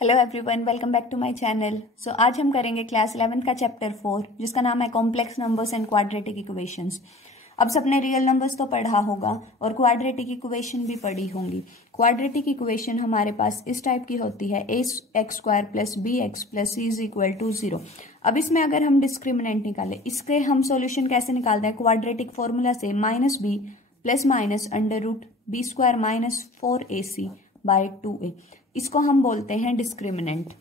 Hello everyone, welcome back to my channel. So आज हम करेंगे क्लास 11 का चैप्टर 4 जिसका नाम है complex numbers and quadratic equations. अब सबने रियल नंबर्स तो पढ़ा होगा और क्वाड्रेटिक इक्वेशन भी पढ़ी होंगी। क्वाड्रेटिक इक्वेशन हमारे पास इस टाइप की होती है ax² + bx + c = 0। अब इसमें अगर हम डिस्क्रिमिनेंट निकालें, इसके हम सॉल्यूशन कैसे निकालते हैं? क्वाड्रेटिक फॉर्मूला से -b ± √b² - 4ac/2a, इसको हम बोलते हैं डिस्क्रिमिनेंट।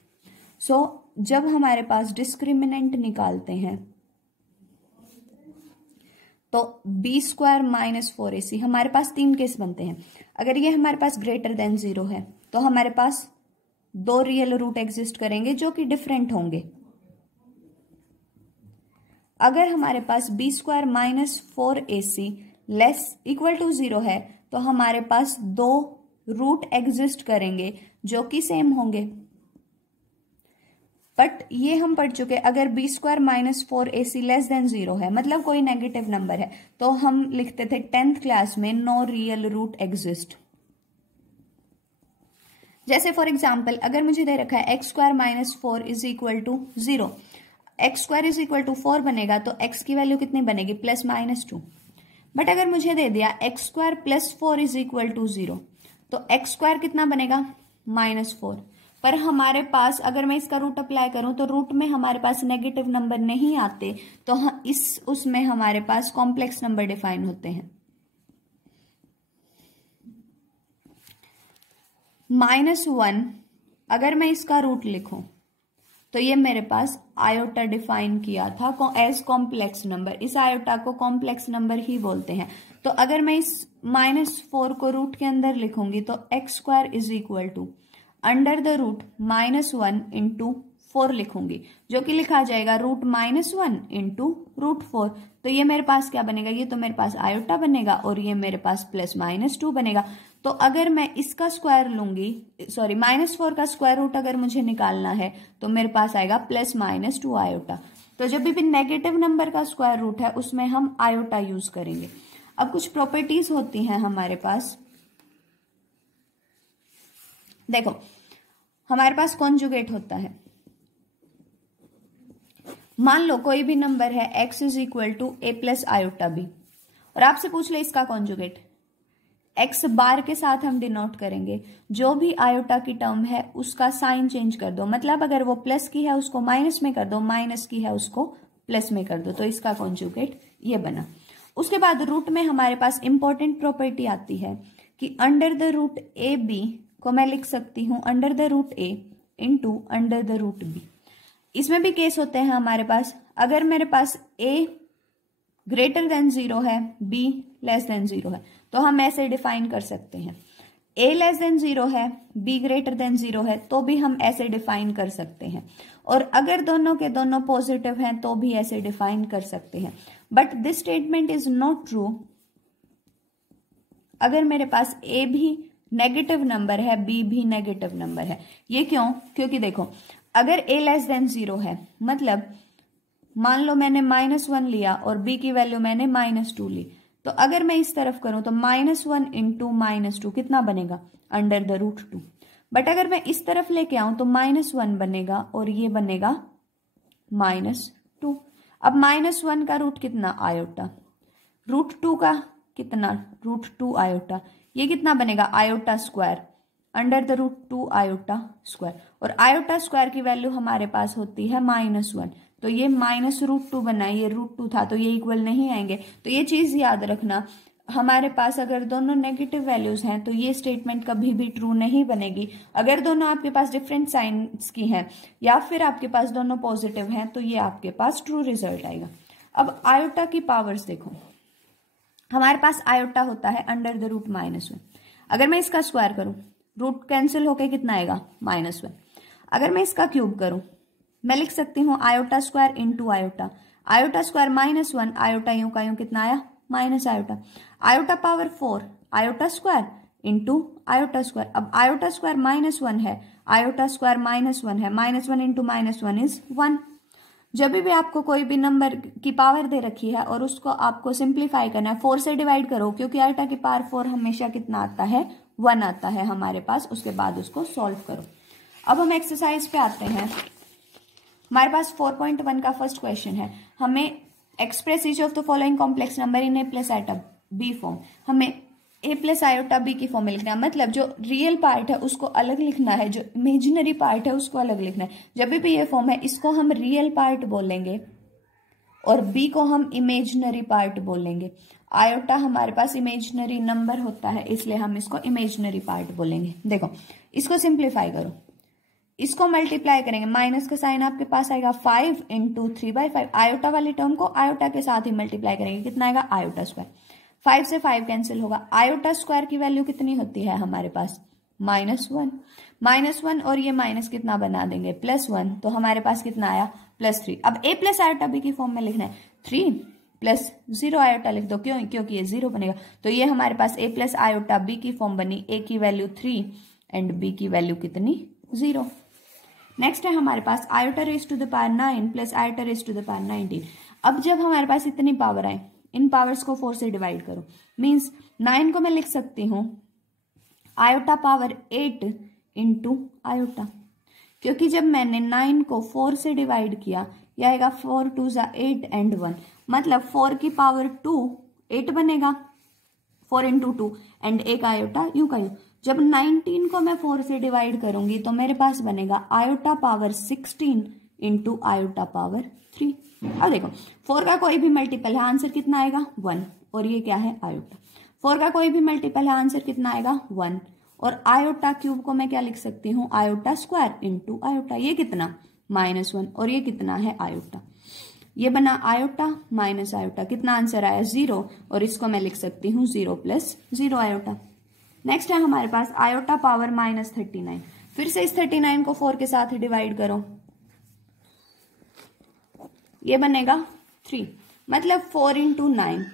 सो जब हमारे पास डिस्क्रिमिनेंट निकालते हैं तो b² - 4ac, हमारे पास तीन केस बनते हैं। अगर ये हमारे पास ग्रेटर देन 0 है तो हमारे पास दो रियल रूट एग्जिस्ट करेंगे जो कि डिफरेंट होंगे। अगर हमारे पास b² - 4ac ≤ 0 है तो हमारे पास दो रूट एग्जिस्ट करेंगे जो कि सेम होंगे। बट ये हम पढ़ चुके, अगर b² - 4ac < 0 है, मतलब कोई नेगेटिव नंबर है, तो हम लिखते थे 10th क्लास में नो रियल रूट एग्जिस्ट। जैसे फॉर एग्जाम्पल, अगर मुझे दे रखा है x² - 4 = 0, x² = 4 बनेगा तो x की वैल्यू कितनी बनेगी? +-2। बट अगर मुझे दे दिया x² + 4 = 0, तो x² कितना बनेगा? -4। पर हमारे पास अगर मैं इसका रूट अप्लाई करूं तो रूट में हमारे पास नेगेटिव नंबर नहीं आते, तो उसमें हमारे पास कॉम्प्लेक्स नंबर डिफाइन होते हैं। -1 अगर मैं इसका रूट लिखूं तो ये मेरे पास आयोटा डिफाइन किया था एज कॉम्प्लेक्स नंबर। इस आयोटा को कॉम्प्लेक्स नंबर ही बोलते हैं। तो अगर मैं इस -4 को रूट के अंदर लिखूंगी तो x² = √-1 × 4 लिखूंगी, जो कि लिखा जाएगा √-1 × √4। तो ये मेरे पास क्या बनेगा? ये तो मेरे पास आयोटा बनेगा और ये मेरे पास +-2 बनेगा। तो अगर मैं इसका स्क्वायर लूंगी, सॉरी -4 का स्क्वायर रूट अगर मुझे निकालना है तो मेरे पास आएगा +-2 आयोटा। तो जब भी नेगेटिव नंबर का स्क्वायर रूट है उसमें हम आयोटा यूज करेंगे। अब कुछ प्रॉपर्टीज होती हैं हमारे पास। देखो, हमारे पास कॉन्जुगेट होता है। मान लो कोई भी नंबर है x = a + आयोटा b, और आपसे पूछ ले इसका कॉन्जुगेट। x बार के साथ हम डिनोट करेंगे, जो भी आयोटा की टर्म है उसका साइन चेंज कर दो, मतलब अगर वो प्लस की है उसको माइनस में कर दो, माइनस की है उसको प्लस में कर दो, तो इसका कॉन्जुगेट ये बना। उसके बाद रूट में हमारे पास इंपॉर्टेंट प्रॉपर्टी आती है कि √ab को मैं लिख सकती हूं √a × √b। इसमें भी केस होते हैं हमारे पास। अगर मेरे पास a > 0 है, b < 0 है, तो हम ऐसे डिफाइन कर सकते हैं। a < 0 है, b > 0 है, तो भी हम ऐसे डिफाइन कर सकते हैं। और अगर दोनों के दोनों पॉजिटिव हैं तो भी ऐसे डिफाइन कर सकते हैं। But this statement is not true अगर मेरे पास a भी नेगेटिव नंबर है, b भी नेगेटिव नंबर है। ये क्यों? क्योंकि देखो, अगर a < 0 है, मतलब मान लो मैंने -1 लिया और b की वैल्यू मैंने -2 ली, तो अगर मैं इस तरफ करूं तो -1 × -2 कितना बनेगा? √2। बट अगर मैं इस तरफ लेके आऊं तो -1 बनेगा और ये बनेगा -2। अब -1 का रूट कितना? आयोटा। √2 का कितना? √2 आयोटा। ये कितना बनेगा? Iota square √2 iota square. और आयोटा स्क्वायर की वैल्यू हमारे पास होती है -1, तो ये -√2 बना, ये √2 था तो ये इक्वल नहीं आएंगे। तो ये चीज याद रखना, हमारे पास अगर दोनों नेगेटिव वैल्यूज हैं तो ये स्टेटमेंट कभी भी ट्रू नहीं बनेगी। अगर दोनों आपके पास डिफरेंट साइंस की हैं या फिर आपके पास दोनों पॉजिटिव हैं तो ये आपके पास ट्रू रिजल्ट आएगा। अब आयोटा की पावर्स देखो, हमारे पास आयोटा होता है √-1। अगर मैं इसका स्क्वायर करूं, रूट कैंसिल होके कितना आएगा? -1। अगर मैं इसका क्यूब करूं, मैं लिख सकती हूँ iota square × iota. Iota square -1, iota यूं का यूं कितना आया? Minus iota. Iota power 4 iota square × iota square. अब आयोटा स्क्वायर -1 है, आयोटा स्क्वायर -1 है, -1 × -1 इज 1। जब भी आपको कोई भी नंबर की पावर दे रखी है और उसको आपको सिंप्लीफाई करना है, 4 से डिवाइड करो, क्योंकि आयोटा की पावर 4 हमेशा कितना आता है? 1 आता है हमारे पास। उसके बाद उसको सॉल्व करो। अब हम एक्सरसाइज पे आते हैं। हमारे पास 4.1 का फर्स्ट क्वेश्चन है, हमें express each of the following complex number in a plus iota b form. हमें ए प्लस आयोटा बी की फॉर्म में लिखना है, मतलब जो रियल पार्ट है उसको अलग लिखना है, जो इमेजिनरी पार्ट है उसको अलग लिखना है। जब भी ये फॉर्म है इसको हम रियल पार्ट बोलेंगे और बी को हम इमेजिनरी पार्ट बोलेंगे। आयोटा हमारे पास इमेजिनरी नंबर होता है इसलिए हम इसको इमेजिनरी पार्ट बोलेंगे। देखो इसको सिंप्लीफाई करो, इसको मल्टीप्लाई करेंगे, माइनस का साइन आपके पास आएगा 5 इंटू 3/5। आयोटा वाली टर्म को आयोटा के साथ ही मल्टीप्लाई करेंगे, कितना आएगा आयोटा स्क्वायर। 5 से 5 कैंसिल होगा, आयोटा स्क्वायर की वैल्यू कितनी होती है हमारे पास -1 और ये माइनस कितना बना देंगे +1, तो हमारे पास कितना आया +3। अब a प्लस आयोटा b की फॉर्म में लिखना है, 3 प्लस 0 आयोटा लिख दो, क्योंकि ये 0 बनेगा, तो ये हमारे पास a प्लस आयोटा b की फॉर्म बनी, a की वैल्यू 3 एंड b की वैल्यू कितनी 0। नेक्स्ट है हमारे पास iota raise to the power 9 plus iota raise to the power 19। अब जब हमारे पास इतनी पावर आए, इन पावर्स को 4 से डिवाइड करो, मीन्स 9 को मैं लिख सकती हूँ आयोटा पावर 8 इंटू आयोटा, क्योंकि जब मैंने 9 को 4 से डिवाइड किया यह आएगा 4 2 ज़ा 8 एंड 1, मतलब 4 की पावर 2 8 बनेगा, 4 इंटू 2 एंड एक आयोटा यू का यू। जब 19 को मैं 4 से डिवाइड करूंगी तो मेरे पास बनेगा iota power 16 into iota power 3। अब देखो 4 का कोई भी मल्टीपल है, आंसर कितना आएगा 1, और ये क्या है आयोटा। 4 का कोई भी मल्टीपल है, आंसर कितना आएगा 1, और आयोटा क्यूब को मैं क्या लिख सकती हूँ आयोटा स्क्वायर इंटू आयोटा, ये कितना -1 और ये कितना है आयोटा, ये बना आयोटा माइनस आयोटा, कितना आंसर आया 0, और इसको मैं लिख सकती हूँ 0 प्लस 0 आयोटा। नेक्स्ट है हमारे पास आयोटा पावर -39, फिर से इस 39 को 4 के साथ डिवाइड करो, ये बनेगा 3, मतलब 4 इंटू 9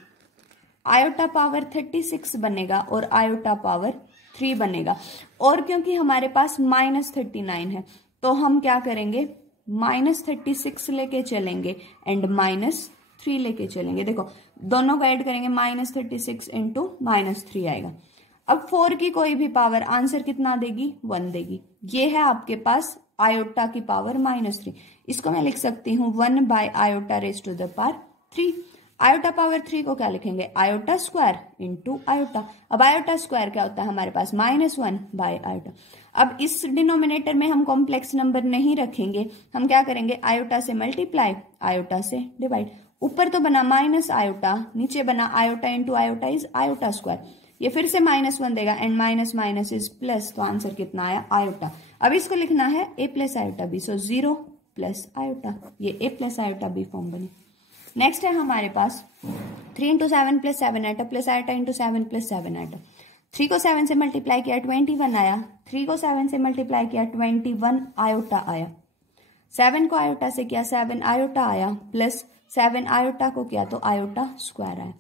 आयोटा पावर 36 बनेगा और आयोटा पावर 3 बनेगा। और क्योंकि हमारे पास -39 है तो हम क्या करेंगे -36 लेके चलेंगे एंड -3 लेके चलेंगे। देखो दोनों को ऐड करेंगे, -36 इंटू -3 आएगा। अब 4 की कोई भी पावर आंसर कितना देगी 1 देगी, ये है आपके पास आयोटा की पावर -3, इसको मैं लिख सकती हूँ 1 by iota raise to the power 3। Iota power 3 को क्या लिखेंगे आयोटा स्क्वायर इंटू आयोटा। अब आयोटा स्क्वायर क्या होता है हमारे पास -1 बाय आयोटा। अब इस डिनोमिनेटर में हम कॉम्प्लेक्स नंबर नहीं रखेंगे, हम क्या करेंगे आयोटा से मल्टीप्लाई आयोटा से डिवाइड। ऊपर तो बना माइनस आयोटा, नीचे बना iota into iota is iota square, ये फिर से -1 देगा and minus minus is plus, तो आंसर कितना आया आयोटा। अब इसको लिखना है a plus iota b, so 0 plus iota, ये a plus iota b form बनी। नेक्स्ट है हमारे पास 3 into 7 plus 7 iota plus iota into 7 plus 7 iota. 3 को 7 से मल्टीप्लाई किया 21 आया, 3 को 7 से मल्टीप्लाई किया 21 आयोटा आया, 7 को आयोटा से किया 7 आयोटा आया, प्लस 7 आयोटा को किया तो आयोटा स्क्वायर आया,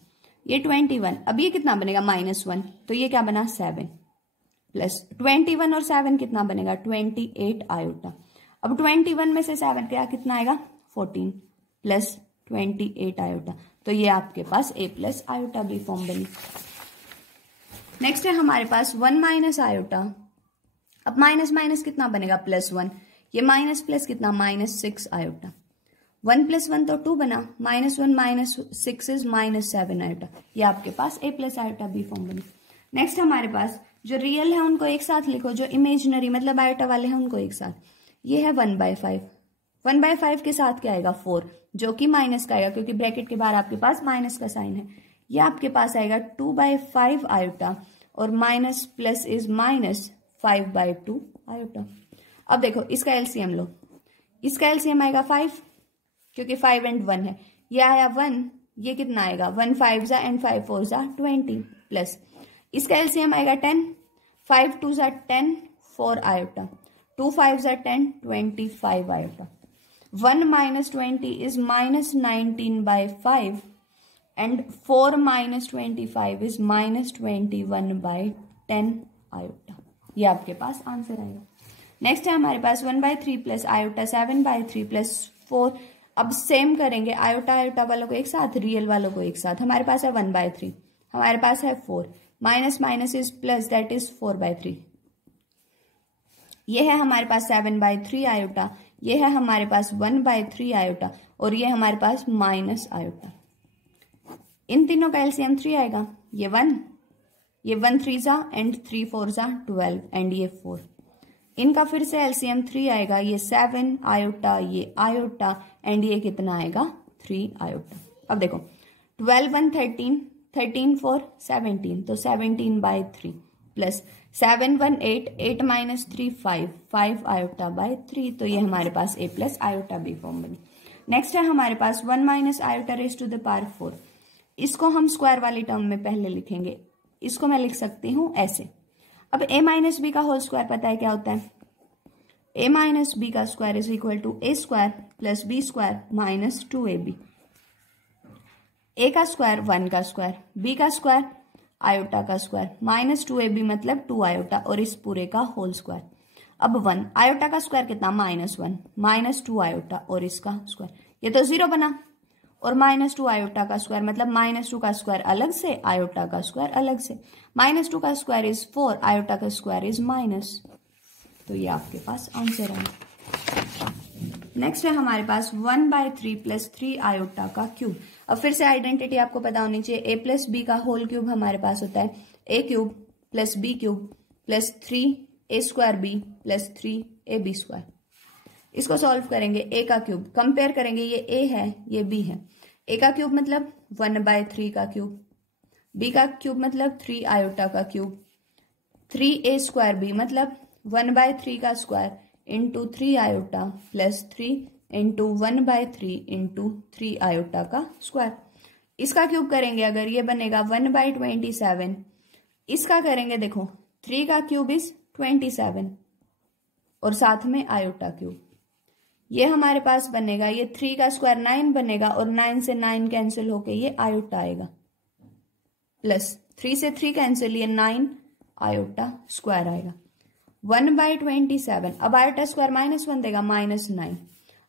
ये 21। अब ये कितना बनेगा -1, तो ये क्या बना 7 प्लस 21 और 7 कितना बनेगा 28 आयोटा। अब 21 में से 7 क्या कितना आएगा 14 प्लस 28 आयोटा, तो ये आपके पास a plus iota b form बनी। नेक्स्ट है हमारे पास 1 माइनस आयोटा। अब माइनस माइनस कितना बनेगा +1, ये माइनस प्लस कितना -6 आयोटा, 1 + 1 तो 2 बना, -1 - 6 इज -7 आयोटा, ये आपके पास a plus iota b form बनी। नेक्स्ट हमारे पास जो रियल है उनको एक साथ लिखो, जो इमेजिनरी मतलब आयोटा वाले हैं उनको एक साथ। ये है 1/5, 1/5 के साथ क्या आएगा 4, जो कि माइनस का आएगा क्योंकि ब्रैकेट के बाहर आपके पास माइनस का साइन है। ये आपके पास आएगा 2/5 आयोटा, और माइनस प्लस इज -5/2 आयोटा। अब देखो इसका एलसीएम लो, इसका एलसीएम आएगा 5 क्योंकि 5 एंड 1 है, ये आया 1, ये कितना आएगा 1 5 जा एंड 5 4 जा 20, प्लस इसका एलसीएम आएगा 10, 5 2 जा 10 4 आयोटा, 2 5 जा 10 25 iota. 1 - 20 is -19/5 and 4 - 25 is -21/10 iota, ये आपके पास आंसर आएगा। नेक्स्ट है हमारे पास 1/3 प्लस आयोटा 7/3 प्लस 4। अब सेम करेंगे, आयोटा आयोटा वालों को एक साथ, रियल वालों को एक साथ। हमारे पास है 1/3, हमारे पास है 4, minus minus is plus, that is 4/3, ये है हमारे पास 7/3 आयोटा, ये है हमारे पास 1/3 आयोटा, और ये हमारे पास माइनस आयोटा। इन तीनों का एलसीएम 3 आएगा। ये 1 3 जा एंड 3 4 जा 12 एंड ये 4। इनका फिर से एलसीएम 3 आएगा। ये 7 आयोटा, ये आयोटा, एंड ये कितना आएगा 3 आयोटा। अब देखो 12 1 13, 13 4 17, तो 17/3 प्लस 7 1 8, 8 माइनस 3 5, 5 आयोटा बाय 3, तो ये हमारे पास a plus iota b form बनी। नेक्स्ट है हमारे पास 1 minus iota raise to the power 4। इसको हम स्क्वायर वाली टर्म में पहले लिखेंगे। इसको मैं लिख सकती हूं ऐसे। अब a माइनस बी का होल स्क्वायर पता है क्या होता है? a माइनस बी का square is equal to a square plus b square minus 2ab। a का स्क्वायर 1 का स्क्वायर, b का स्क्वायर आयोटा का स्क्वायर, माइनस 2ab मतलब 2 आयोटा, और इस पूरे का होल स्क्वायर। अब 1 आयोटा का स्क्वायर कितना? -1, माइनस 2 आयोटा और इसका स्क्वायर, ये तो 0 बना। और -2 आयोटा का स्क्वायर मतलब -2 का स्क्वायर अलग से, आयोटा का स्क्वायर अलग से। -2 का स्क्वायर इज 4, आयोटा का स्क्वायर इज माइनस, तो ये आपके पास आंसर है। नेक्स्ट है हमारे पास 1/3 प्लस 3 आयोटा का क्यूब। अब फिर से आइडेंटिटी आपको पता होनी चाहिए। a प्लस बी का होल क्यूब हमारे पास होता है a cube plus b cube plus 3a square b plus 3ab square. इसको सॉल्व करेंगे। a का क्यूब कंपेयर करेंगे, ये a है ये b है। a का क्यूब मतलब 1/3 का क्यूब, b का क्यूब मतलब 3 आयोटा का क्यूब, 3a स्क्वायर b मतलब 1/3 का square into 3 iota plus 3 into 1/3 into 3 iota का स्क्वायर। इसका क्यूब करेंगे अगर, ये बनेगा 1/27। इसका करेंगे, देखो 3 का क्यूब इज 27 और साथ में आयोटा क्यूब, ये हमारे पास बनेगा, ये 3 का स्क्वायर 9 बनेगा और 9 से 9 कैंसिल होके ये आयोटा आएगा, प्लस 3 से 3 कैंसिल, ये 9 आयोटा स्क्वायर आएगा। 1/27। अब आयोटा स्क्वायर -1 देगा, -9।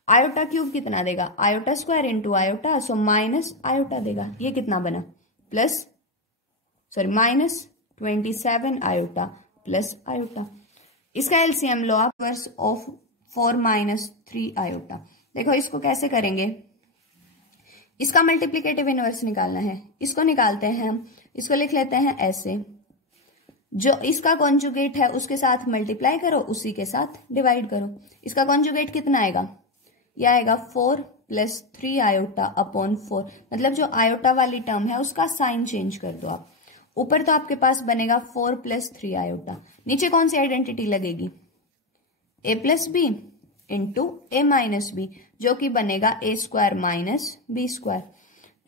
आयोटा क्यूब कितना देगा? Iota square into iota, so minus iota देगा। ये कितना बना? -27 आयोटा प्लस आयोटा। इसका एलसीएम लो आप, इनवर्स ऑफ 4 - 3 आयोटा। देखो इसको कैसे करेंगे, इसका मल्टीप्लीकेटिव इनवर्स निकालना है। इसको निकालते हैं हम, इसको लिख लेते हैं ऐसे, जो इसका कॉन्जुगेट है उसके साथ मल्टीप्लाई करो, उसी के साथ डिवाइड करो। इसका कॉन्जुगेट कितना आएगा? यह आएगा 4 + 3 आयोटा अपॉन 4, मतलब जो आयोटा वाली टर्म है उसका साइन चेंज कर दो आप। ऊपर तो आपके पास बनेगा 4 + 3 आयोटा, नीचे कौन सी आइडेंटिटी लगेगी? a + b into a - b, जो कि बनेगा a square minus b square.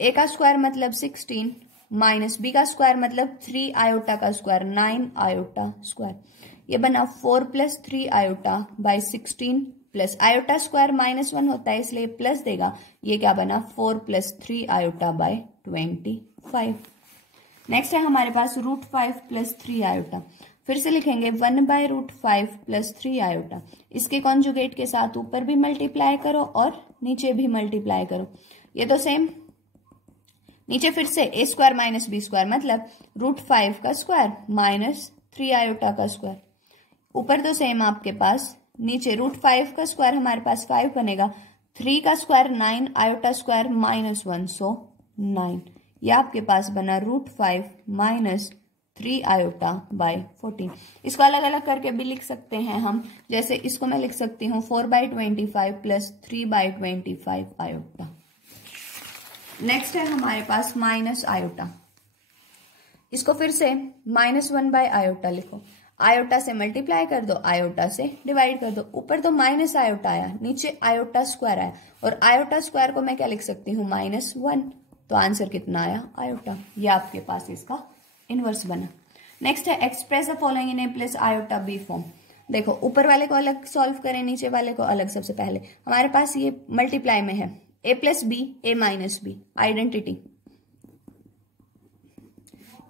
a का स्क्वायर मतलब 16 माइनस b का स्क्वायर मतलब 3 आयोटा का स्क्वायर 9 आयोटा स्क्वायर। ये बना 4 + 3 आयोटा बाय 16 प्लस आयोटा स्क्वायर -1 होता है इसलिए प्लस देगा। ये क्या बना? 4 + 3 आयोटा बाय 25। नेक्स्ट है हमारे पास √5 + 3 आयोटा। फिर से लिखेंगे 1/√5 + 3 आयोटा। इसके कॉन्जुगेट के साथ ऊपर भी मल्टीप्लाई करो और नीचे भी मल्टीप्लाई करो। ये तो सेम, नीचे फिर से a square minus b square मतलब √5 का स्क्वायर माइनस 3 आयोटा का स्क्वायर। ऊपर तो सेम आपके पास, नीचे √5 का स्क्वायर हमारे पास 5 बनेगा, 3 का स्क्वायर 9 आयोटा स्क्वायर -1 सो 9। यह आपके पास बना √5 - 3 आयोटा बाय 14। इसको अलग अलग करके भी लिख सकते हैं हम, जैसे इसको मैं लिख सकती हूँ 4/25 + 3/25 आयोटा। नेक्स्ट है हमारे पास माइनस आयोटा। इसको फिर से -1 आयोटा लिखो, आयोटा से मल्टीप्लाई कर दो, आयोटा से डिवाइड कर दो। ऊपर तो माइनस आयोटा आया, नीचे आयोटा स्क्वायर आया, और आयोटा स्क्वायर को मैं क्या लिख सकती हूँ? -1, तो आंसर कितना आया? आयोटा। ये आपके पास इसका इनवर्स बना। नेक्स्ट है express the following in a + iota b form. देखो ऊपर वाले को अलग सॉल्व करें, नीचे वाले को अलग। सबसे पहले हमारे पास ये मल्टीप्लाई में है, a + b a - b, identity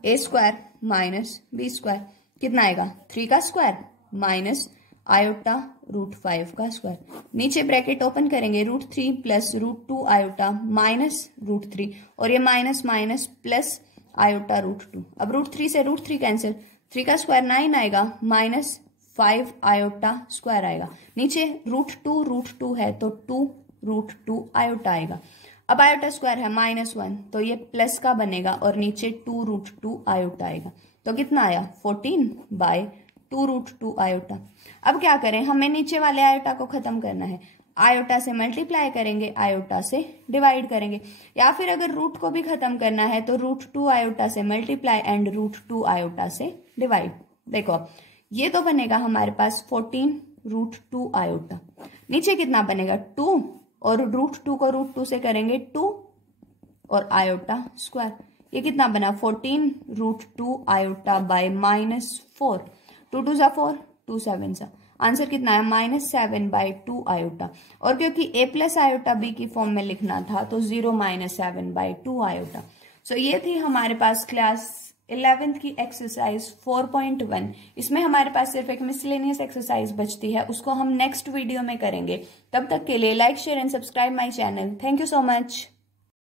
a square minus b square कितना आएगा? 3 का स्क्वायर माइनस आयोटा √5 का स्क्वायर। नीचे ब्रैकेट ओपन करेंगे, √3 + √2 आयोटा माइनस √3, और ये माइनस माइनस प्लस आयोटा √2। अब √3 से √3 कैंसिल, 3 का स्क्वायर 9 आएगा माइनस 5 आयोटा स्क्वायर आएगा। नीचे रूट टू है तो 2 रूट 2 आयोटा आएगा। अब आयोटा स्क्वायर है -1 तो ये प्लस का बनेगा और नीचे 2 रूट 2 आयोटा आएगा। तो कितना आया 14 बाय 2 रूट 2 आयोटा। अब क्या करें, हमें नीचे वाले आयोटा को खत्म करना है। आयोटा से मल्टीप्लाई करेंगे, आयोटा से डिवाइड करेंगे, या फिर अगर रूट को भी खत्म करना है तो रूट 2 आयोटा से मल्टीप्लाई एंड रूट 2 आयोटा से डिवाइड। देखो ये तो बनेगा हमारे पास 14 रूट 2 आयोटा। नीचे कितना बनेगा 2 और रूट 2 को रूट 2 से करेंगे 2 और आयोटा स्क्वायर। ये कितना बना 14 रूट 2 आयोटा बाय -4। 2 2 4 2 7 सा आंसर कितना है -7 बाय 2 आयोटा। और क्योंकि a प्लस आयोटा b की फॉर्म में लिखना था तो 0 -7 बाय 2 आयोटा। सो ये थी हमारे पास क्लास 11th की एक्सरसाइज 4.1। इसमें हमारे पास सिर्फ एक मिसलेनियस एक्सरसाइज बचती है, उसको हम नेक्स्ट वीडियो में करेंगे। तब तक के लिए like share and subscribe my channel. Thank you so much.